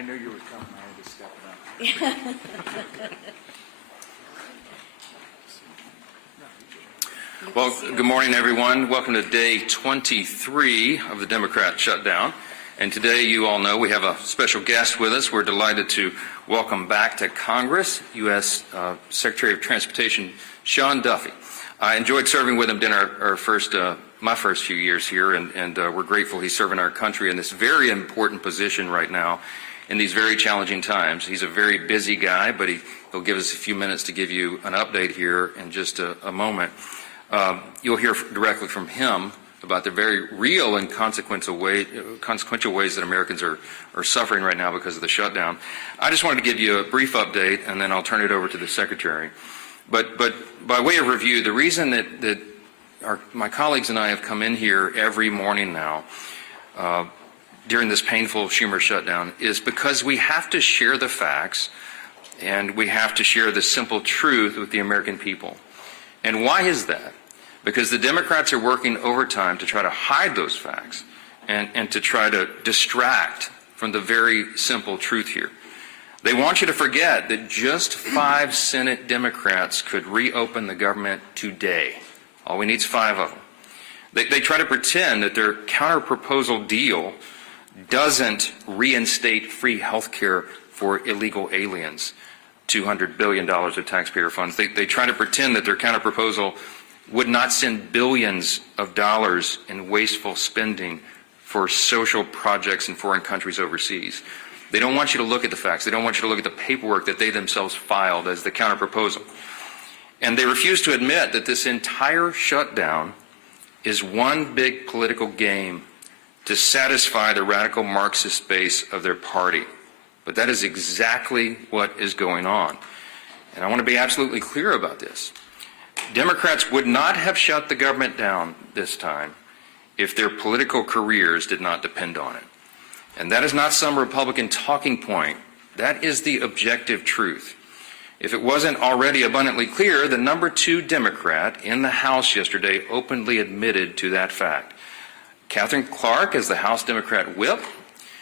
I knew you were coming. I had to step it up. Well, good morning, everyone. Welcome to day 23 of the Democrat shutdown. And today, you all know, we have a special guest with us. We're delighted to welcome back to Congress U.S. Secretary of Transportation Sean Duffy. I enjoyed serving with him during my first few years here, and we're grateful he's serving our country in this very important position right now in these very challenging times. He's a very busy guy, but he'll give us a few minutes to give you an update here in just a moment. You'll hear directly from him about the very real and consequential ways that Americans are suffering right now because of the shutdown. I just wanted to give you a brief update, and then I'll turn it over to the Secretary. But by way of review, the reason that my colleagues and I have come in here every morning now during this painful Schumer shutdown is because we have to share the facts and we have to share the simple truth with the American people. And why is that? Because the Democrats are working overtime to try to hide those facts and to try to distract from the very simple truth here. They want you to forget that just 5 Senate Democrats could reopen the government today. All we need is 5 of them. They try to pretend that their counter-proposal deal doesn't reinstate free health care for illegal aliens, $200 billion of taxpayer funds. They try to pretend that their counter-proposal would not send billions of dollars in wasteful spending for social projects in foreign countries overseas. They don't want you to look at the facts. They don't want you to look at the paperwork that they themselves filed as the counter-proposal. And they refuse to admit that this entire shutdown is one big political game to satisfy the radical Marxist base of their party. But that is exactly what is going on. And I want to be absolutely clear about this. Democrats would not have shut the government down this time if their political careers did not depend on it. And that is not some Republican talking point. That is the objective truth. If it wasn't already abundantly clear, the number 2 Democrat in the House yesterday openly admitted to that fact. Katherine Clark is the House Democrat whip.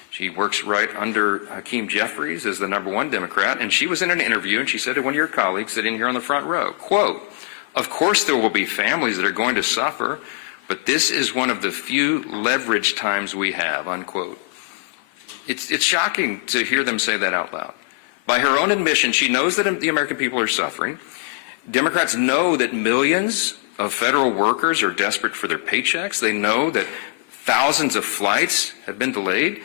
She works right under Hakeem Jeffries as the number 1 Democrat, and she was in an interview and she said to one of your colleagues sitting here on the front row, quote, "Of course there will be families that are going to suffer, but this is one of the few leverage times we have," unquote. It's shocking to hear them say that out loud. By her own admission, she knows that the American people are suffering. Democrats know that millions of federal workers are desperate for their paychecks. They know that thousands of flights have been delayed.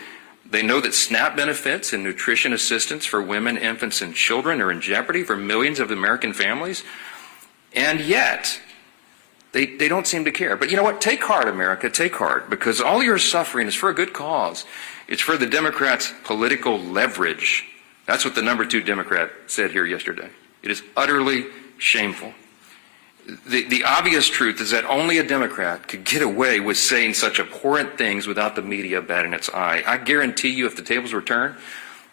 They know that SNAP benefits and nutrition assistance for women, infants, and children are in jeopardy for millions of American families. And yet, they don't seem to care. But you know what? Take heart, America. Take heart. Because all your suffering is for a good cause. It's for the Democrats' political leverage. That's what the number 2 Democrat said here yesterday. It is utterly shameful. The obvious truth is that only a Democrat could get away with saying such abhorrent things without the media batting its eye. I guarantee you, if the tables were turned,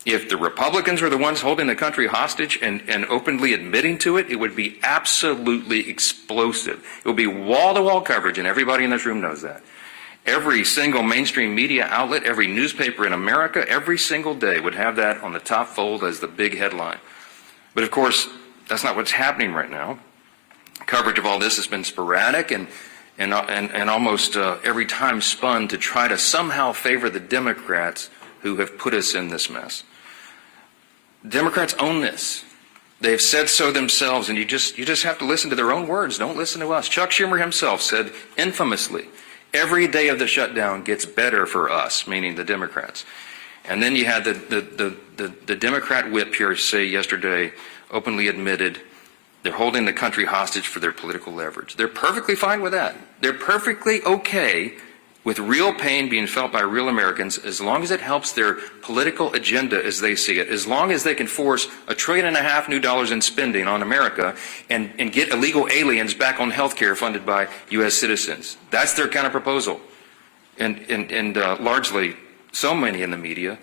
if the Republicans were the ones holding the country hostage and openly admitting to it, it would be absolutely explosive. It would be wall-to-wall coverage, and everybody in this room knows that. Every single mainstream media outlet, every newspaper in America, every single day would have that on the top fold as the big headline. But of course, that's not what's happening right now. Coverage of all this has been sporadic and almost every time spun to try to somehow favor the Democrats who have put us in this mess. Democrats own this. They have said so themselves, and you just have to listen to their own words. Don't listen to us. Chuck Schumer himself said infamously, "Every day of the shutdown gets better for us," meaning the Democrats. And then you had the Democrat whip here say yesterday, openly admitted, they're holding the country hostage for their political leverage. They're perfectly fine with that. They're perfectly okay with real pain being felt by real Americans as long as it helps their political agenda as they see it, as long as they can force $1.5 trillion new dollars in spending on America and get illegal aliens back on health care funded by U.S. citizens. That's their counter-proposal. And largely, so many in the media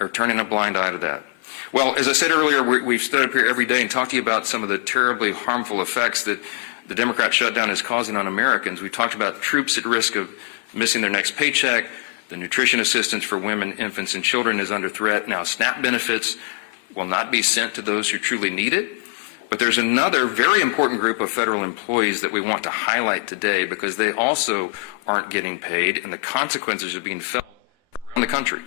are turning a blind eye to that. Well, as I said earlier, we've stood up here every day and talked to you about some of the terribly harmful effects that the Democrat shutdown is causing on Americans. We talked about troops at risk of missing their next paycheck, The nutrition assistance for women, infants, and children is under threat. Now, SNAP benefits will not be sent to those who truly need it. But there's another very important group of federal employees that we want to highlight today because they also aren't getting paid, and the consequences are being felt around the country.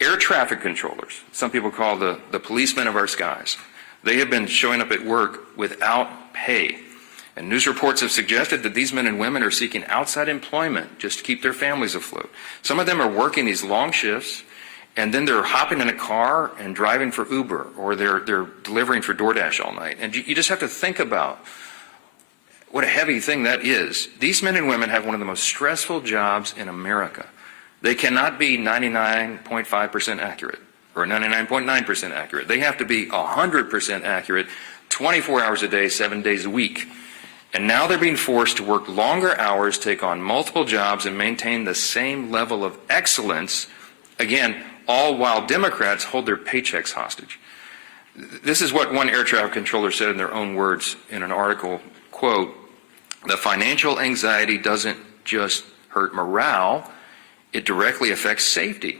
Air traffic controllers, some people call the policemen of our skies, they have been showing up at work without pay. And news reports have suggested that these men and women are seeking outside employment just to keep their families afloat. Some of them are working these long shifts, and then they're hopping in a car and driving for Uber, or they're delivering for DoorDash all night. And you just have to think about what a heavy thing that is. These men and women have one of the most stressful jobs in America. They cannot be 99.5% accurate or 99.9% accurate. They have to be 100% accurate 24 hours a day, 7 days a week. And now they're being forced to work longer hours, take on multiple jobs, and maintain the same level of excellence, again, all while Democrats hold their paychecks hostage. This is what one air traffic controller said in their own words in an article, quote, "The financial anxiety doesn't just hurt morale, it directly affects safety.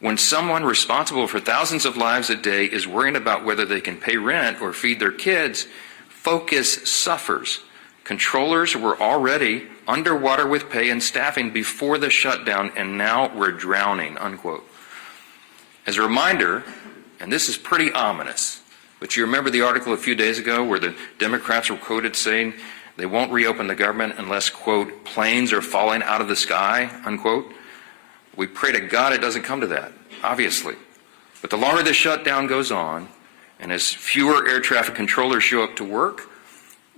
When someone responsible for thousands of lives a day is worrying about whether they can pay rent or feed their kids, focus suffers. Controllers were already underwater with pay and staffing before the shutdown, and now we're drowning," unquote. As a reminder, and this is pretty ominous, but you remember the article a few days ago where the Democrats were quoted saying they won't reopen the government unless, quote, "planes are falling out of the sky," unquote. We pray to God it doesn't come to that, obviously. But the longer this shutdown goes on, and as fewer air traffic controllers show up to work,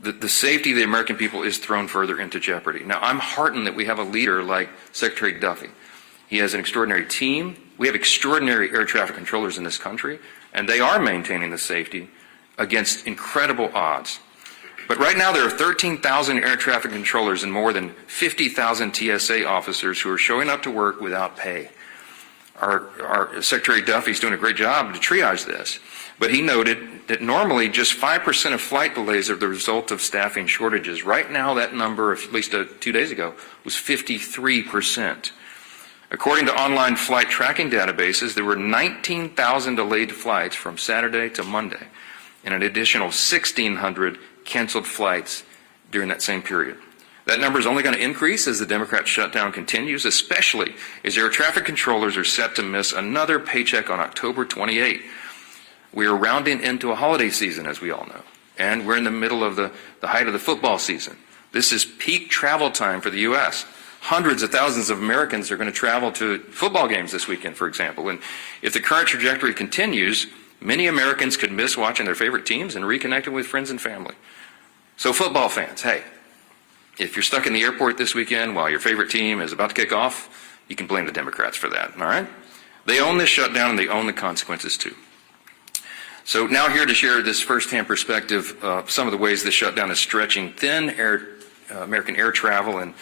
the safety of the American people is thrown further into jeopardy. Now, I'm heartened that we have a leader like Secretary Duffy. He has an extraordinary team. We have extraordinary air traffic controllers in this country, and they are maintaining the safety against incredible odds. But right now there are 13,000 air traffic controllers and more than 50,000 TSA officers who are showing up to work without pay. Our Secretary Duffy is doing a great job to triage this, but he noted that normally just 5% of flight delays are the result of staffing shortages. Right now that number, at least 2 days ago, was 53%. According to online flight tracking databases, there were 19,000 delayed flights from Saturday to Monday, and an additional 1,600 canceled flights during that same period. That number is only going to increase as the Democrat shutdown continues, especially as air traffic controllers are set to miss another paycheck on October 28. We are rounding into a holiday season, as we all know, and we're in the middle of the height of the football season. This is peak travel time for the U.S. Hundreds of thousands of Americans are going to travel to football games this weekend, for example. And if the current trajectory continues, many Americans could miss watching their favorite teams and reconnecting with friends and family. So football fans, hey, if you're stuck in the airport this weekend while your favorite team is about to kick off, you can blame the Democrats for that, all right? They own this shutdown and they own the consequences too. So now here to share this firsthand perspective of some of the ways this shutdown is stretching thin American air travel and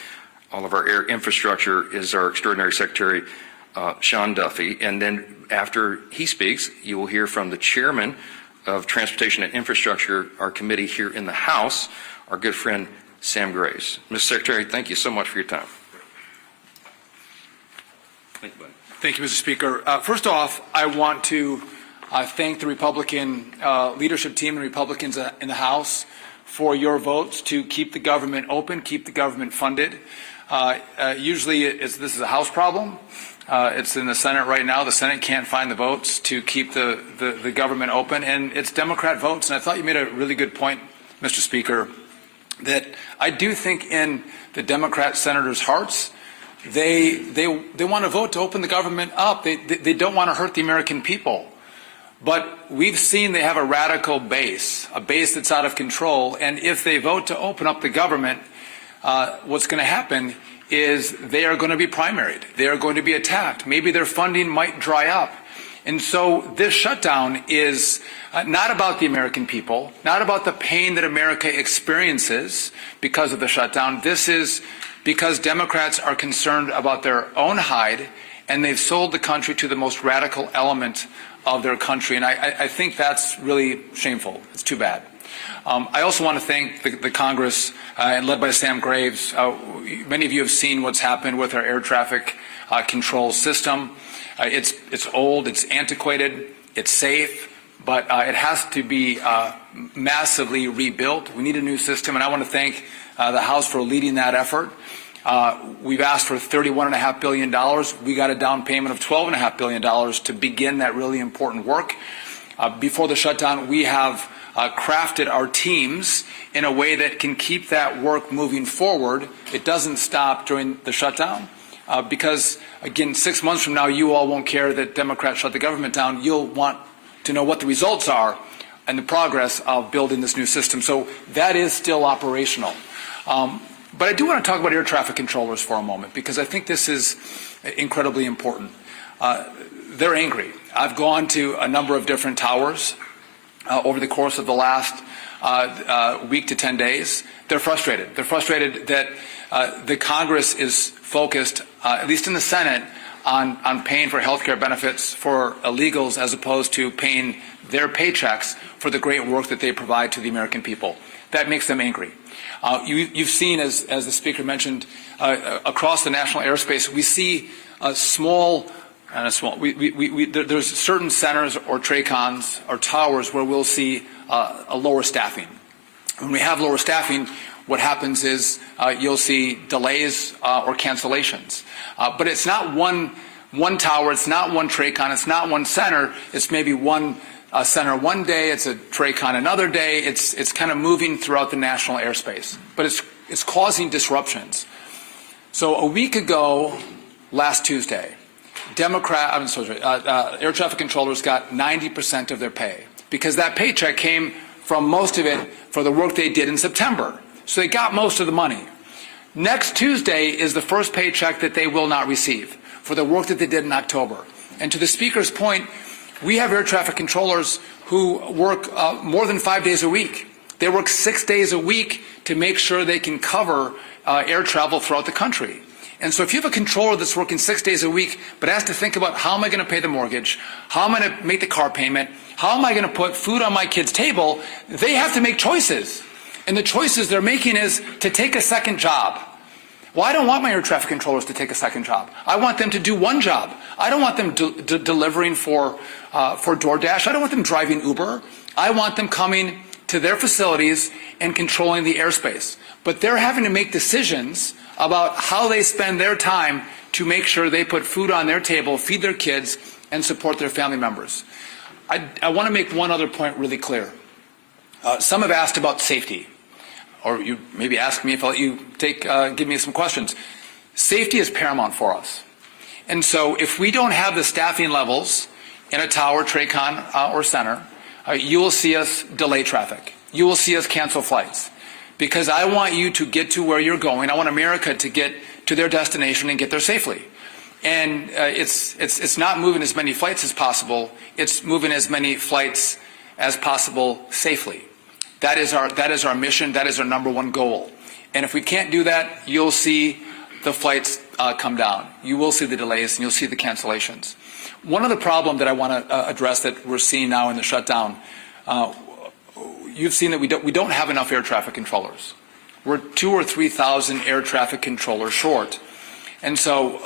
all of our air infrastructure is our extraordinary Secretary Sean Duffy. And then after he speaks, you will hear from the chairman of Transportation and Infrastructure, our committee here in the House, our good friend Sam Graves. Mr. Secretary, thank you so much for your time. Thank you, buddy. Thank you, Mr. Speaker. First off, I want to thank the Republican leadership team and Republicans in the House for your votes to keep the government open, keep the government funded. Usually this is a House problem. It's in the Senate right now. The Senate can't find the votes to keep the government open, and it's Democrat votes. And I thought you made a really good point, Mr. Speaker, that I do think in the Democrat senators' hearts, they want to vote to open the government up. They don't want to hurt the American people. But we've seen they have a radical base, a base that's out of control. And if they vote to open up the government, what's going to happen is they are going to be primaried. They are going to be attacked. Maybe their funding might dry up. And so this shutdown is not about the American people, not about the pain that America experiences because of the shutdown. This is because Democrats are concerned about their own hide, and they've sold the country to the most radical element of their country. And I think that's really shameful. It's too bad. I also want to thank the Congress, led by Sam Graves. Many of you have seen what's happened with our air traffic control system. It's old, it's antiquated, it's safe, but it has to be massively rebuilt. We need a new system, and I want to thank the House for leading that effort. We've asked for $31.5 billion. We got a down payment of $12.5 billion to begin that really important work. Before the shutdown, we have crafted our teams in a way that can keep that work moving forward. It doesn't stop during the shutdown because, again, 6 months from now, you all won't care that Democrats shut the government down. You'll want to know what the results are and the progress of building this new system. So that is still operational. But I do want to talk about air traffic controllers for a moment because I think this is incredibly important. They're angry. I've gone to a number of different towers over the course of the last week to 10 days. They're frustrated. They're frustrated that the Congress is focused, at least in the Senate, on paying for health care benefits for illegals as opposed to paying their paychecks for the great work that they provide to the American people. That makes them angry. You've seen, as the Speaker mentioned, across the national airspace, we see there's certain centers or TRACONs or towers where we'll see a lower staffing. When we have lower staffing, what happens is you'll see delays or cancellations. But it's not one tower, it's not one TRACON, it's not one center, it's maybe one center one day, it's a TRACON another day, it's kind of moving throughout the national airspace. But it's causing disruptions. So a week ago, last Tuesday, air traffic controllers got 90% of their pay because that paycheck came from most of it for the work they did in September. So they got most of the money. Next Tuesday is the first paycheck that they will not receive for the work that they did in October. And to the Speaker's point, we have air traffic controllers who work more than 5 days a week. They work 6 days a week to make sure they can cover air travel throughout the country. And so if you have a controller that's working 6 days a week but has to think about how am I going to pay the mortgage, how am I going to make the car payment, how am I going to put food on my kid's table, they have to make choices. And the choices they're making is to take a second job. Well, I don't want my air traffic controllers to take a second job. I want them to do one job. I don't want them delivering for DoorDash. I don't want them driving Uber. I want them coming to their facilities and controlling the airspace. But they're having to make decisions about how they spend their time to make sure they put food on their table, feed their kids, and support their family members. I want to make one other point really clear. Some have asked about safety, or you maybe ask me if I'll let you give me some questions. Safety is paramount for us. And so if we don't have the staffing levels in a tower, TRACON, or center, you will see us delay traffic. You will see us cancel flights. Because I want you to get to where you're going. I want America to get to their destination and get there safely. And it's not moving as many flights as possible. It's moving as many flights as possible safely. That is our mission. That is our number one goal. And if we can't do that, you'll see the flights come down. You will see the delays and you'll see the cancellations. One other problem that I want to address that we're seeing now in the shutdown, you've seen that we don't have enough air traffic controllers. We're 2,000 or 3,000 air traffic controllers short. And so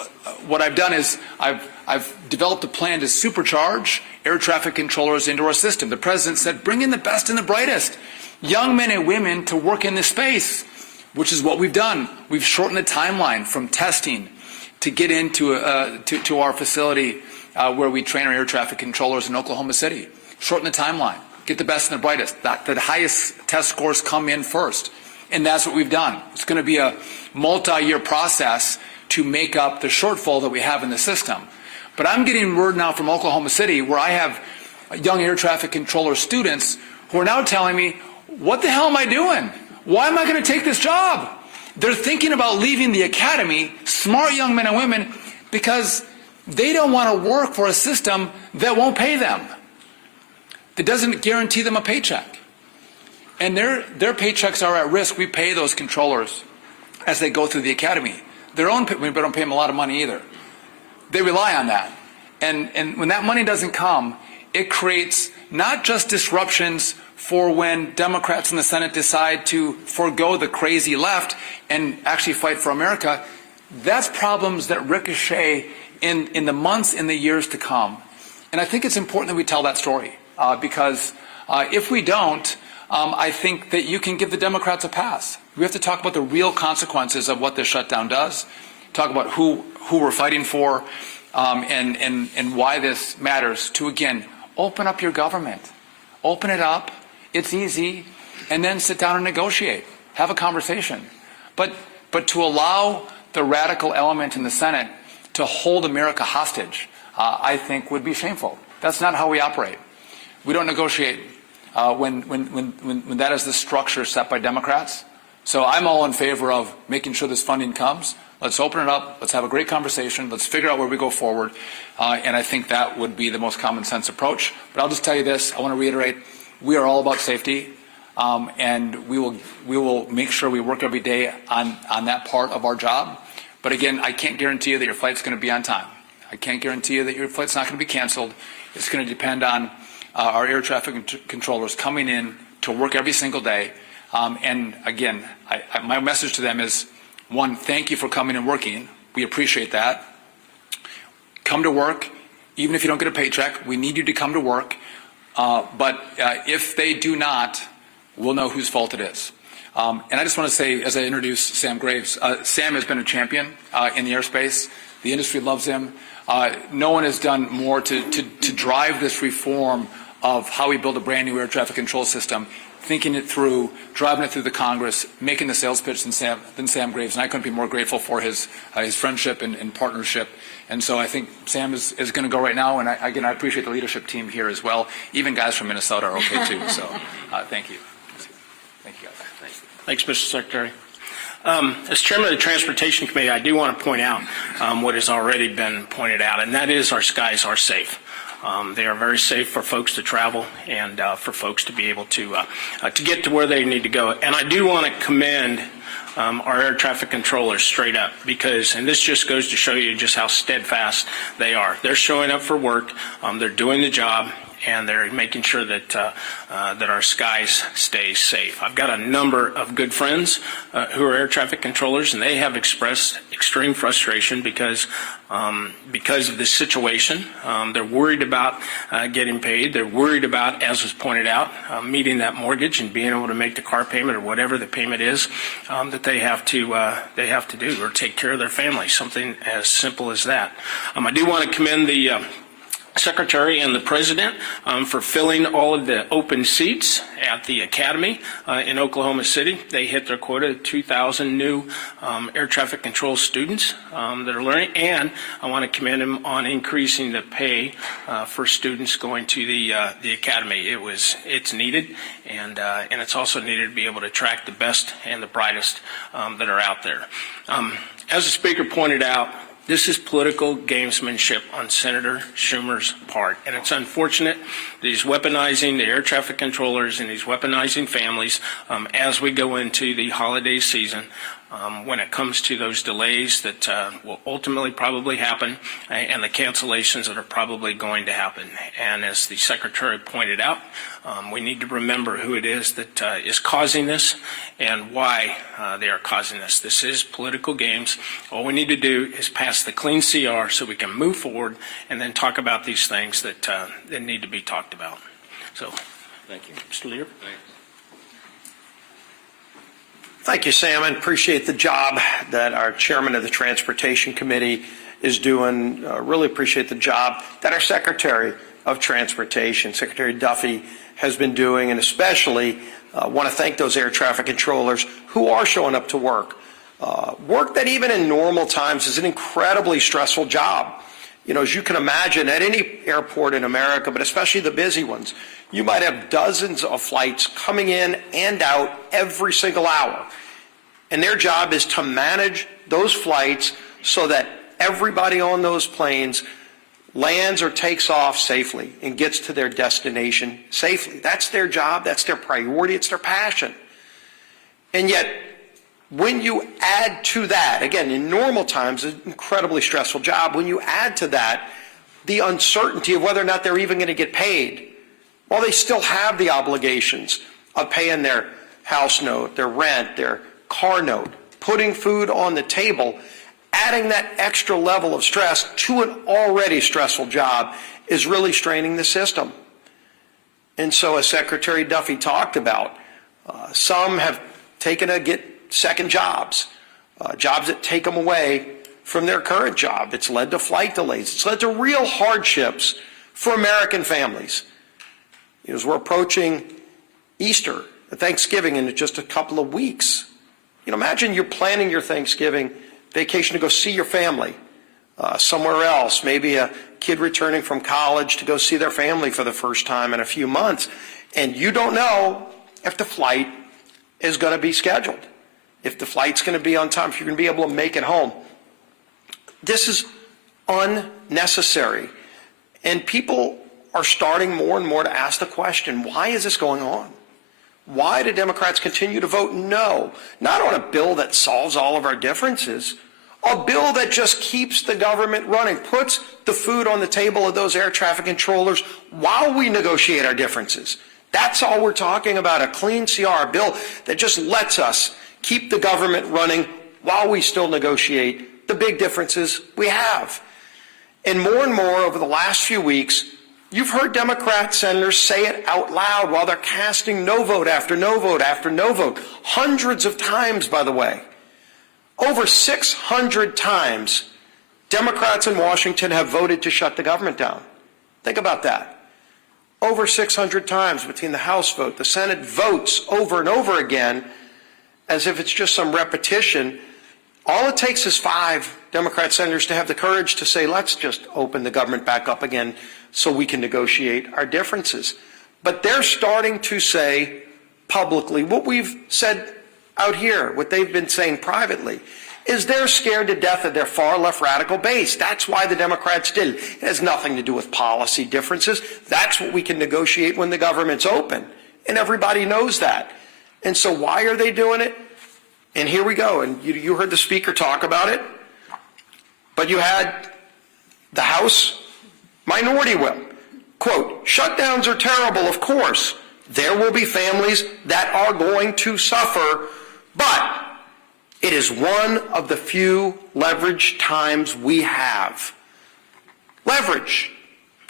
what I've done is I've developed a plan to supercharge air traffic controllers into our system. The President said, bring in the best and the brightest, young men and women to work in this space, which is what we've done. We've shortened the timeline from testing to get into to our facility where we train our air traffic controllers in Oklahoma City. Shorten the timeline. Get the best and the brightest. The highest test scores come in first. And that's what we've done. It's going to be a multi-year process to make up the shortfall that we have in the system. But I'm getting word now from Oklahoma City where I have young air traffic controller students who are now telling me, what the hell am I doing? Why am I going to take this job? They're thinking about leaving the academy, smart young men and women, because they don't want to work for a system that won't pay them, that doesn't guarantee them a paycheck. And their paychecks are at risk. We pay those controllers as they go through the academy. We don't pay them a lot of money either. They rely on that. And when that money doesn't come, it creates not just disruptions for when Democrats in the Senate decide to forego the crazy left and actually fight for America. that's problems that ricochet in the months, in the years to come. And I think it's important that we tell that story because if we don't, I think that you can give the Democrats a pass. We have to talk about the real consequences of what this shutdown does, talk about who we're fighting for, and why this matters to, again, open up your government. Open it up. It's easy. And then sit down and negotiate. Have a conversation. But to allow the radical element in the Senate to hold America hostage, I think would be shameful. That's not how we operate. We don't negotiate when that is the structure set by Democrats. So I'm all in favor of making sure this funding comes. Let's open it up. Let's have a great conversation. Let's figure out where we go forward. And I think that would be the most common sense approach. But I'll just tell you this. I want to reiterate, we are all about safety. And we will make sure we work every day on that part of our job. But again, I can't guarantee you that your flight's going to be on time. I can't guarantee you that your flight's not going to be canceled. It's going to depend on our air traffic controllers coming in to work every single day. And again, my message to them is, one, thank you for coming and working. We appreciate that. Come to work. Even if you don't get a paycheck, we need you to come to work. But if they do not, we'll know whose fault it is. And I just want to say, as I introduce Sam Graves, Sam has been a champion in the airspace. The industry loves him. No one has done more to drive this reform of how we build a brand new air traffic control system, thinking it through, driving it through the Congress, making the sales pitch than Sam Graves. And I couldn't be more grateful for his friendship and partnership. And so I think Sam is going to go right now. And again, I appreciate the leadership team here as well. Even guys from Minnesota are okay too. So thank you. Thank you, guys. Thanks, Mr. Secretary. As chairman of the Transportation Committee, I do want to point out what has already been pointed out, and that is our skies are safe. They are very safe for folks to travel and for folks to be able to get to where they need to go. And I do want to commend our air traffic controllers straight up because, and this just goes to show you just how steadfast they are. They're showing up for work. They're doing the job. And they're making sure that that our skies stay safe. I've got a number of good friends who are air traffic controllers, and they have expressed extreme frustration because of this situation. They're worried about getting paid. They're worried about, as was pointed out, meeting that mortgage and being able to make the car payment or whatever the payment is that they have to do or take care of their family. Something as simple as that. I do want to commend the Secretary and the President for filling all of the open seats at the Academy in Oklahoma City. They hit their quota of 2,000 new air traffic control students that are learning, and I want to commend them on increasing the pay for students going to the Academy. It's needed, and it's also needed to be able to attract the best and the brightest that are out there. As the Speaker pointed out, this is political gamesmanship on Senator Schumer's part, and it's unfortunate that he's weaponizing the air traffic controllers and he's weaponizing families as we go into the holiday season when it comes to those delays that will ultimately probably happen and the cancellations that are probably going to happen. And as the Secretary pointed out, we need to remember who it is that is causing this and why they are causing this. This is political games. All we need to do is pass the clean CR so we can move forward and then talk about these things that need to be talked about. So, thank you. Mr. Leader. Thank you, Sam, and appreciate the job that our chairman of the Transportation Committee is doing. Really appreciate the job that our Secretary of Transportation, Secretary Duffy, has been doing, and especially want to thank those air traffic controllers who are showing up to work. Work that even in normal times is an incredibly stressful job. You know, as you can imagine, at any airport in America, but especially the busy ones, you might have dozens of flights coming in and out every single hour. And their job is to manage those flights so that everybody on those planes lands or takes off safely and gets to their destination safely. That's their job. That's their priority. It's their passion. And yet, when you add to that, again, in normal times, an incredibly stressful job, when you add to that the uncertainty of whether or not they're even going to get paid, while they still have the obligations of paying their house note, their rent, their car note, putting food on the table, adding that extra level of stress to an already stressful job is really straining the system. And so, as Secretary Duffy talked about, some have taken to get second jobs, jobs that take them away from their current job. It's led to flight delays. It's led to real hardships for American families. As we're approaching Easter, Thanksgiving in just a couple of weeks, imagine you're planning your Thanksgiving vacation to go see your family somewhere else, maybe a kid returning from college to go see their family for the first time in a few months, and you don't know if the flight is going to be scheduled, if the flight's going to be on time, if you're going to be able to make it home. This is unnecessary, and people are starting more and more to ask the question, why is this going on? Why do Democrats continue to vote no? Not on a bill that solves all of our differences, a bill that just keeps the government running, puts the food on the table of those air traffic controllers while we negotiate our differences. That's all we're talking about, a clean CR, a bill that just lets us keep the government running while we still negotiate the big differences we have. And more over the last few weeks, you've heard Democrat senators say it out loud while they're casting no vote after no vote after no vote. Hundreds of times, by the way. Over 600 times, Democrats in Washington have voted to shut the government down. Think about that. Over 600 times between the House vote, the Senate votes over and over again as if it's just some repetition. All it takes is 5 Democrat senators to have the courage to say, let's just open the government back up again so we can negotiate our differences. But they're starting to say publicly what we've said out here, what they've been saying privately, is they're scared to death of their far left radical base. That's why the Democrats did it. It has nothing to do with policy differences. That's what we can negotiate when the government's open. And everybody knows that. And so why are they doing it? And here we go. And you heard the speaker talk about it. But you had the House Minority Whip. Quote, shutdowns are terrible, of course. There will be families that are going to suffer, but it is one of the few leverage times we have. Leverage.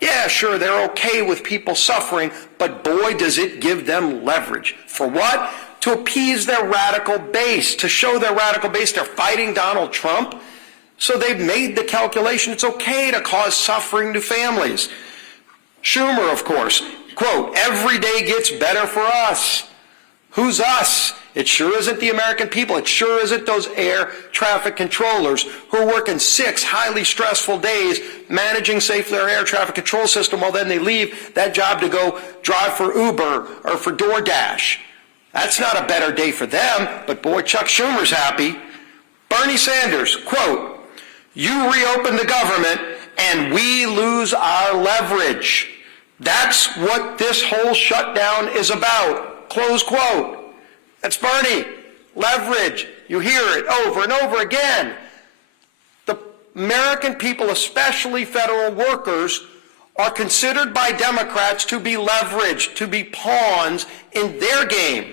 Yeah, sure, they're okay with people suffering, but boy, does it give them leverage. For what? To appease their radical base, to show their radical base they're fighting Donald Trump. So they've made the calculation it's okay to cause suffering to families. Schumer, of course, quote, every day gets better for us. Who's us? It sure isn't the American people. It sure isn't those air traffic controllers who are working 6 highly stressful days managing safely our air traffic control system while then they leave that job to go drive for Uber or for DoorDash. That's not a better day for them, but boy, Chuck Schumer's happy. Bernie Sanders, quote, you reopen the government and we lose our leverage. That's what this whole shutdown is about. Close quote. That's Bernie. Leverage. You hear it over and over again. The American people, especially federal workers, are considered by Democrats to be leveraged, to be pawns in their game.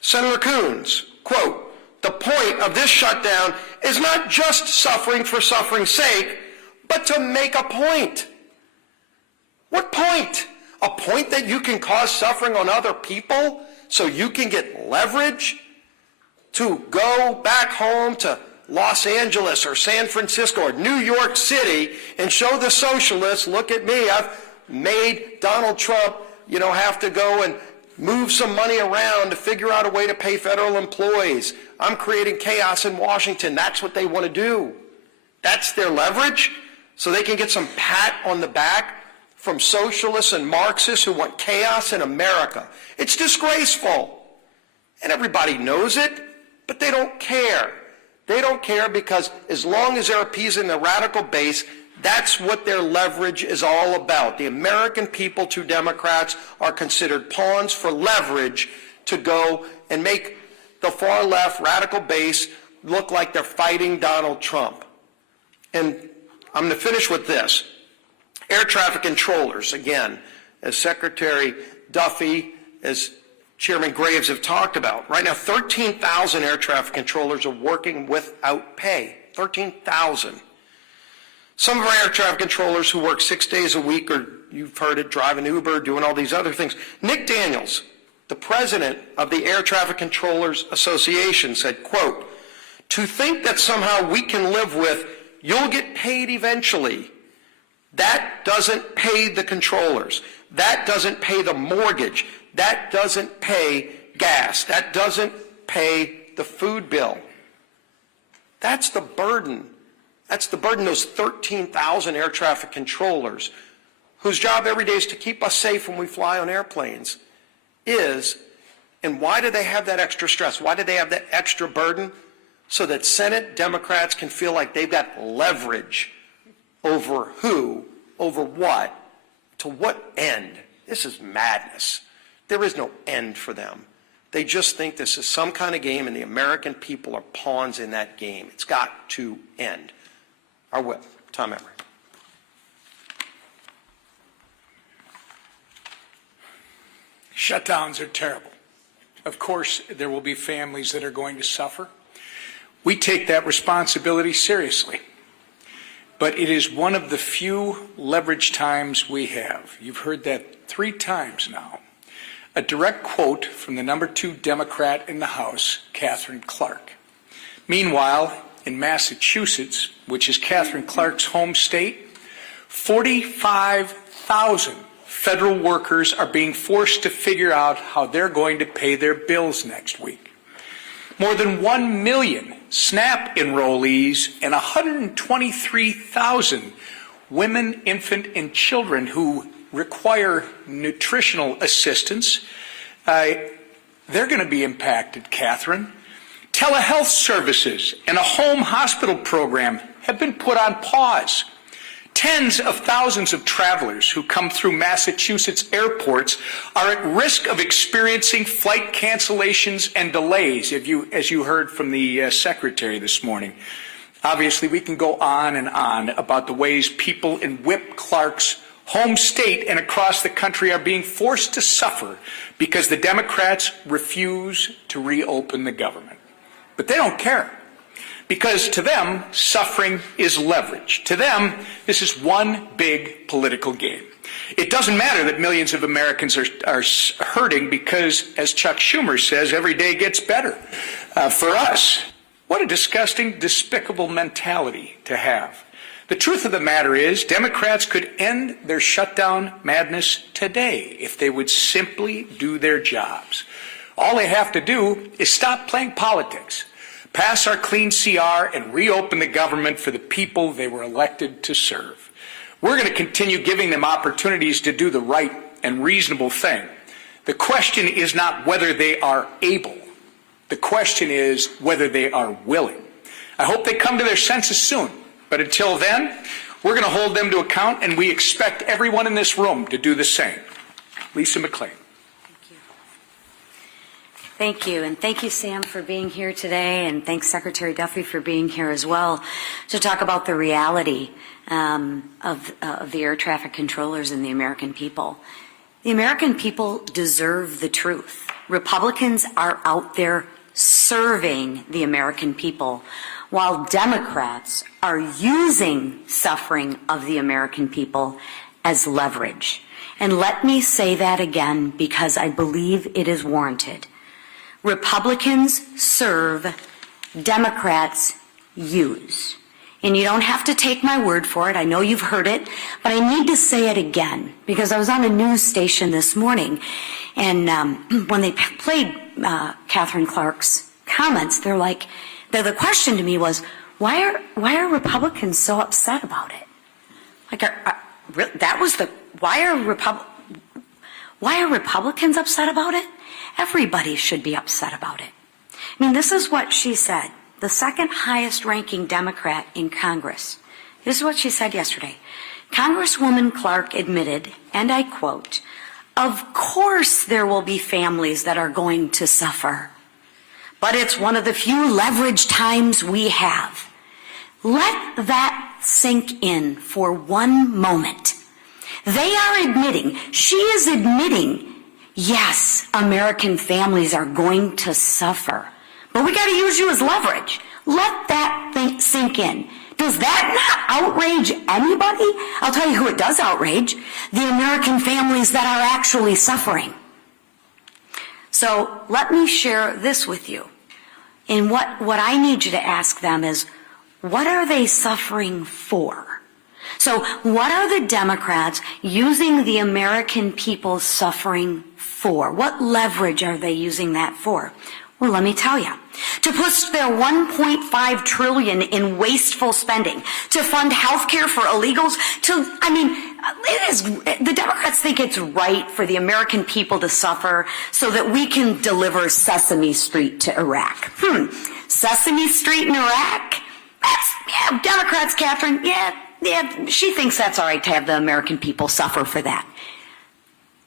Senator Coons, quote, the point of this shutdown is not just suffering for suffering's sake, but to make a point. What point? A point that you can cause suffering on other people so you can get leverage to go back home to Los Angeles or San Francisco or New York City and show the socialists, look at me, I've made Donald Trump, have to go and move some money around to figure out a way to pay federal employees. I'm creating chaos in Washington. That's what they want to do. That's their leverage, so they can get some pat on the back from socialists and Marxists who want chaos in America. It's disgraceful. And everybody knows it, but they don't care. They don't care because as long as they're appeasing the radical base, that's what their leverage is all about. The American people to Democrats are considered pawns for leverage to go and make the far left radical base look like they're fighting Donald Trump. And I'm going to finish with this. Air traffic controllers, again, as Secretary Duffy, as Chairman Graves have talked about. Right now, 13,000 air traffic controllers are working without pay. 13,000. Some of our air traffic controllers who work 6 days a week, or you've heard it, driving Uber, doing all these other things. Nick Daniels, the president of the Air Traffic Controllers Association, said, quote, "To think that somehow we can live with, you'll get paid eventually, that doesn't pay the controllers. That doesn't pay the mortgage. That doesn't pay gas. That doesn't pay the food bill." That's the burden. That's the burden those 13,000 air traffic controllers, whose job every day is to keep us safe when we fly on airplanes, is. And why do they have that extra stress? Why do they have that extra burden? So that Senate Democrats can feel like they've got leverage over who, over what, to what end. This is madness. There is no end for them. They just think this is some kind of game, and the American people are pawns in that game. It's got to end. Our whip, Tom Emory. Shutdowns are terrible. Of course, there will be families that are going to suffer. We take that responsibility seriously. But it is one of the few leverage times we have. You've heard that 3 times now. A direct quote from the number 2 Democrat in the House, Katherine Clark. Meanwhile, in Massachusetts, which is Katherine Clark's home state, 45,000 federal workers are being forced to figure out how they're going to pay their bills next week. More than 1 million SNAP enrollees and 123,000 women, infant, and children who require nutritional assistance, they're going to be impacted, Catherine. Telehealth services and a home hospital program have been put on pause. Tens of thousands of travelers who come through Massachusetts airports are at risk of experiencing flight cancellations and delays, as you heard from the Secretary this morning. Obviously, we can go on and on about the ways people in Whip Clark's home state and across the country are being forced to suffer because the Democrats refuse to reopen the government. But they don't care, because to them, suffering is leverage. To them, this is one big political game. It doesn't matter that millions of Americans are hurting because, as Chuck Schumer says, every day gets better. For us, what a disgusting, despicable mentality to have. The truth of the matter is, Democrats could end their shutdown madness today if they would simply do their jobs. All they have to do is stop playing politics, pass our clean CR, and reopen the government for the people they were elected to serve. We're going to continue giving them opportunities to do the right and reasonable thing. The question is not whether they are able. The question is whether they are willing. I hope they come to their senses soon. But until then, we're going to hold them to account, and we expect everyone in this room to do the same. Lisa McClain. Thank you, and thank you, Sam, for being here today, and thanks, Secretary Duffy, for being here as well to talk about the reality of the air traffic controllers and the American people. The American people deserve the truth. Republicans are out there serving the American people, while Democrats are using suffering of the American people as leverage. And let me say that again, because I believe it is warranted. Republicans serve, Democrats use. And you don't have to take my word for it. I know you've heard it, but I need to say it again because I was on a news station this morning, and when they played Katherine Clark's comments, the question to me was, why are Republicans so upset about it? Why are Republicans upset about it? Everybody should be upset about it. I mean, this is what she said, the second highest ranking Democrat in Congress. This is what she said yesterday. Congresswoman Clark admitted, and I quote, "Of course there will be families that are going to suffer, but it's one of the few leverage times we have." Let that sink in for one moment. They are admitting, she is admitting, yes, American families are going to suffer, but we got to use you as leverage. Let that thing sink in. Does that not outrage anybody? I'll tell you who it does outrage: the American families that are actually suffering. So let me share this with you. And what I need you to ask them is, what are they suffering for? So what are the Democrats using the American people's suffering for? What leverage are they using that for? Well, let me tell you. To push their $1.5 trillion in wasteful spending, to fund health care for illegals, the Democrats think it's right for the American people to suffer so that we can deliver Sesame Street to Iraq. Sesame Street in Iraq? Democrats, Catherine, she thinks that's all right to have the American people suffer for that.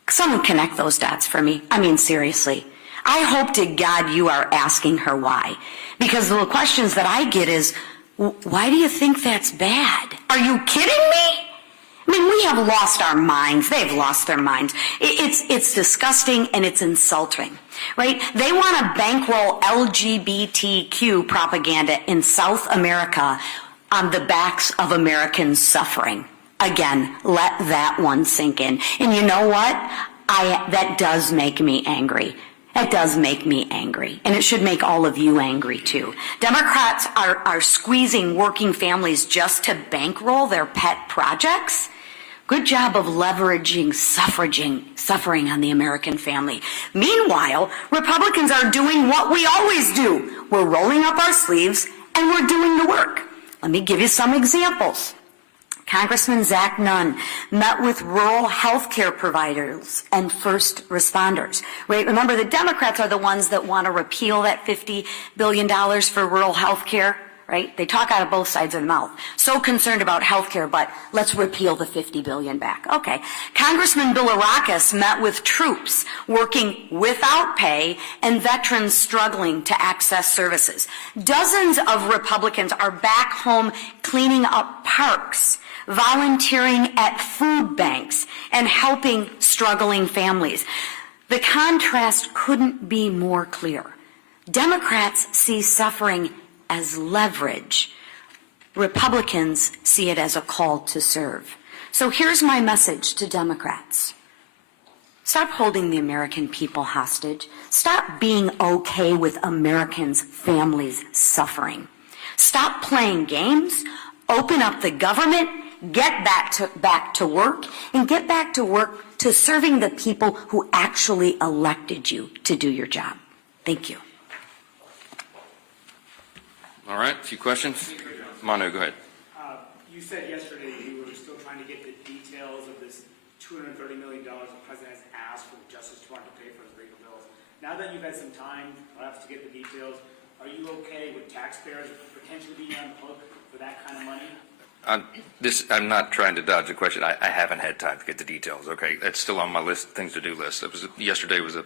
Someone connect those dots for me. I mean, seriously. I hope to God you are asking her why. Because the questions that I get is, why do you think that's bad? Are you kidding me? I mean, we have lost our minds. They've lost their minds. It's disgusting and it's insulting, right? They want to bankroll LGBTQ propaganda in South America on the backs of Americans suffering. Again, let that one sink in. And you know what? That does make me angry. It does make me angry, and it should make all of you angry too. Democrats are squeezing working families just to bankroll their pet projects. Good job of leveraging suffering on the American family. Meanwhile, Republicans are doing what we always do. We're rolling up our sleeves and we're doing the work. Let me give you some examples. Congressman Zach Nunn met with rural health care providers and first responders. Right? Remember, the Democrats are the ones that want to repeal that $50 billion for rural health care. Right? They talk out of both sides of the mouth. So concerned about health care, but let's repeal the $50 billion back. Okay. Congressman Bilirakis met with troops working without pay and veterans struggling to access services. Dozens of Republicans are back home cleaning up parks, volunteering at food banks, and helping struggling families. The contrast couldn't be more clear. Democrats see suffering as leverage. Republicans see it as a call to serve. So here's my message to Democrats. Stop holding the American people hostage. Stop being okay with Americans' families suffering. Stop playing games. Open up the government. Get back to work, and get back to work to serving the people who actually elected you to do your job. Thank you. All right, a few questions. Manu, go ahead. You said yesterday you were still trying to get the details of this $230 million the president has asked for the Justice Department to pay for his legal bills. Now that you've had some time, perhaps, to get the details, are you okay with taxpayers potentially being on the hook for that kind of money? I'm not trying to dodge the question. I haven't had time to get the details. Okay, that's still on my list, things to do list. Yesterday was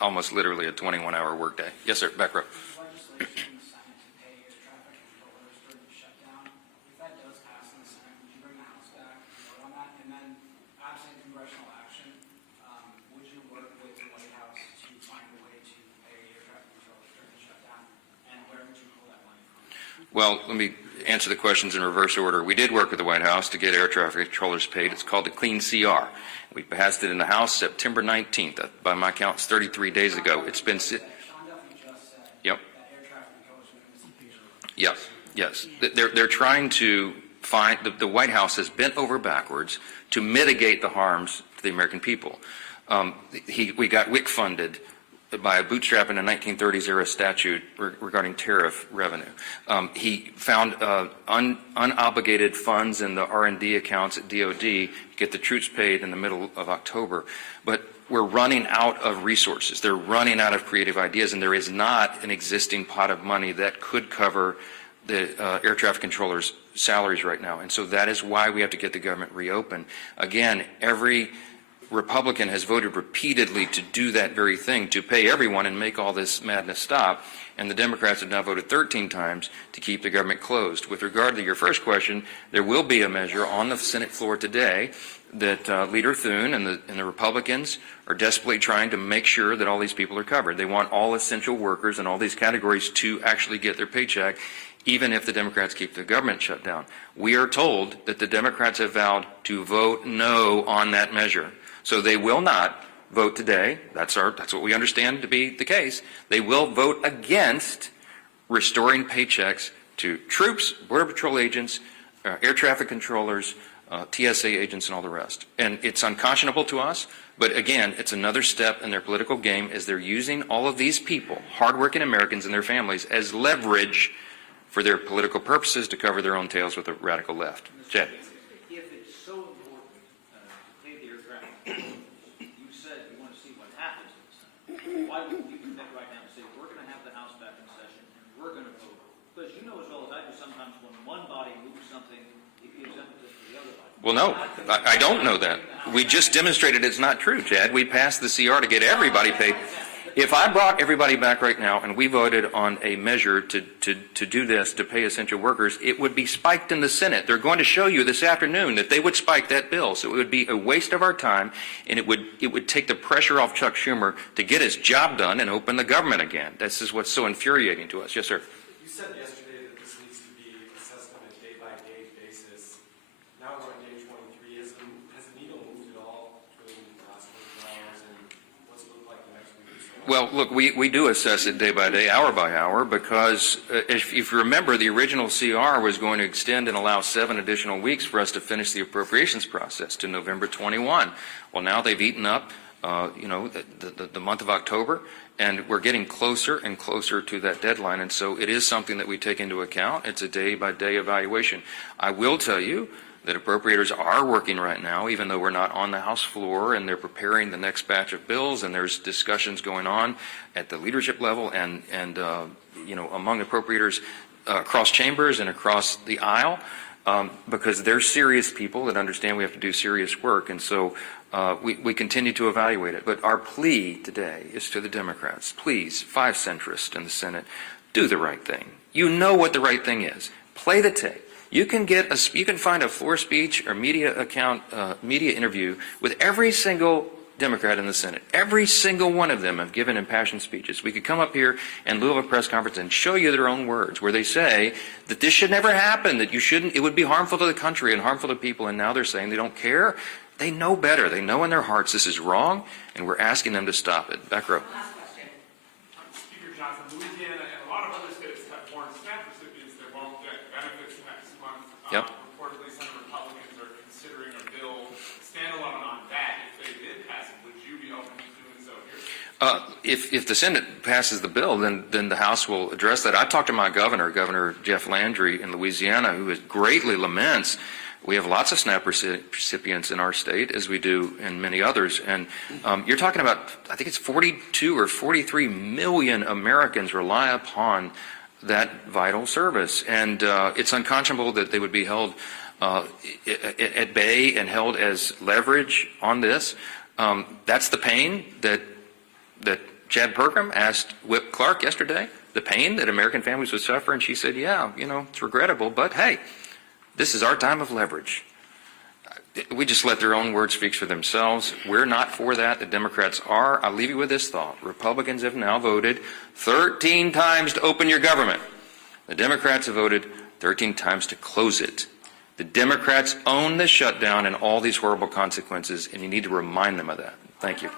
almost literally a 21-hour workday. Yes, sir. Back row. Legislation in the Senate to pay air traffic controllers during the shutdown. If that does pass in the Senate, would you bring the House back and vote on that? And then, absent congressional action, would you work with the White House to find a way to pay air traffic controllers during the shutdown? And where would you pull that money from? Well, let me answer the questions in reverse order. We did work with the White House to get air traffic controllers paid. It's called the Clean CR. We passed it in the House September 19th. By my count, it's 33 days ago. It's been... Sean Duffy just said Yep. that air traffic controllers would miss the Yes. They're trying to find... The White House has bent over backwards to mitigate the harms to the American people. We got WIC funded by a bootstrap in a 1930s era statute regarding tariff revenue. He found unobligated funds in the R&D accounts at DOD to get the troops paid in the middle of October. But we're running out of resources. They're running out of creative ideas, and there is not an existing pot of money that could cover the air traffic controllers' salaries right now. And so that is why we have to get the government reopened. Again, every Republican has voted repeatedly to do that very thing, to pay everyone and make all this madness stop, and the Democrats have now voted 13 times to keep the government closed. With regard to your first question, there will be a measure on the Senate floor today that Leader Thune and the Republicans are desperately trying to make sure that all these people are covered. They want all essential workers and all these categories to actually get their paycheck, even if the Democrats keep the government shut down. We are told that the Democrats have vowed to vote no on that measure. So they will not vote today. That's what we understand to be the case. They will vote against restoring paychecks to troops, Border Patrol agents, air traffic controllers, TSA agents, and all the rest. And it's unconscionable to us, but again, it's another step in their political game as they're using all of these people, hardworking Americans and their families, as leverage for their political purposes to cover their own tails with the radical left. Jed. If it's so important to pay the air traffic controllers, you said you want to see what happens in the Senate. Why wouldn't you commit right now and say, we're going to have the House back in session and we're going to vote? Because you know as well as I do, sometimes when one body moves something, it gives impetus to the other body. Well, no, I don't know that. We just demonstrated it's not true, Chad. We passed the CR to get everybody paid. If I brought everybody back right now and we voted on a measure to do this, to pay essential workers, it would be spiked in the Senate. They're going to show you this afternoon that they would spike that bill. So it would be a waste of our time, and it would take the pressure off Chuck Schumer to get his job done and open the government again. This is what's so infuriating to us. Yes, sir. You said yesterday that this needs to be assessed on a day-by-day basis. Now we're on day 23. Has the needle moved at all between the last 24 hours and what's it look like the next week or so? Well, look, we do assess it day by day, hour by hour, because if you remember, the original CR was going to extend and allow 7 additional weeks for us to finish the appropriations process to November 21. Well, now they've eaten up, the month of October, and we're getting closer and closer to that deadline, and so it is something that we take into account. It's a day-by-day evaluation. I will tell you that appropriators are working right now, even though we're not on the House floor, and they're preparing the next batch of bills, and there's discussions going on at the leadership level and among appropriators across chambers and across the aisle, because they're serious people that understand we have to do serious work, and so we continue to evaluate it. But our plea today is to the Democrats: please, 5 centrists in the Senate, do the right thing. You know what the right thing is. Play the tape. You can find a floor speech or media interview with every single Democrat in the Senate. Every single one of them have given impassioned speeches. We could come up here in lieu of a press conference and show you their own words, where they say that this should never happen, that it would be harmful to the country and harmful to people, and now they're saying they don't care. They know better. They know in their hearts this is wrong, and we're asking them to stop it. Back row. Last question. Speaker Johnson, Louisiana and a lot of other states have warned SNAP recipients they won't get benefits next month. Yep. Reportedly, some Republicans are considering a bill standalone on that. If they did pass it, would you be open to doing so here? If the Senate passes the bill, then the House will address that. I talked to my governor, Governor Jeff Landry in Louisiana, who greatly laments. We have lots of SNAP recipients in our state, as we do in many others. And you're talking about, I think it's 42 or 43 million Americans rely upon that vital service. And it's unconscionable that they would be held at bay and held as leverage on this. That's the pain that Chad Pergram asked Whip Clark yesterday, the pain that American families would suffer. And she said, yeah, it's regrettable, but hey, this is our time of leverage. We just let their own words speak for themselves. We're not for that. The Democrats are. I'll leave you with this thought. Republicans have now voted 13 times to open your government. The Democrats have voted 13 times to close it. The Democrats own the shutdown and all these horrible consequences, and you need to remind them of that. Thank you.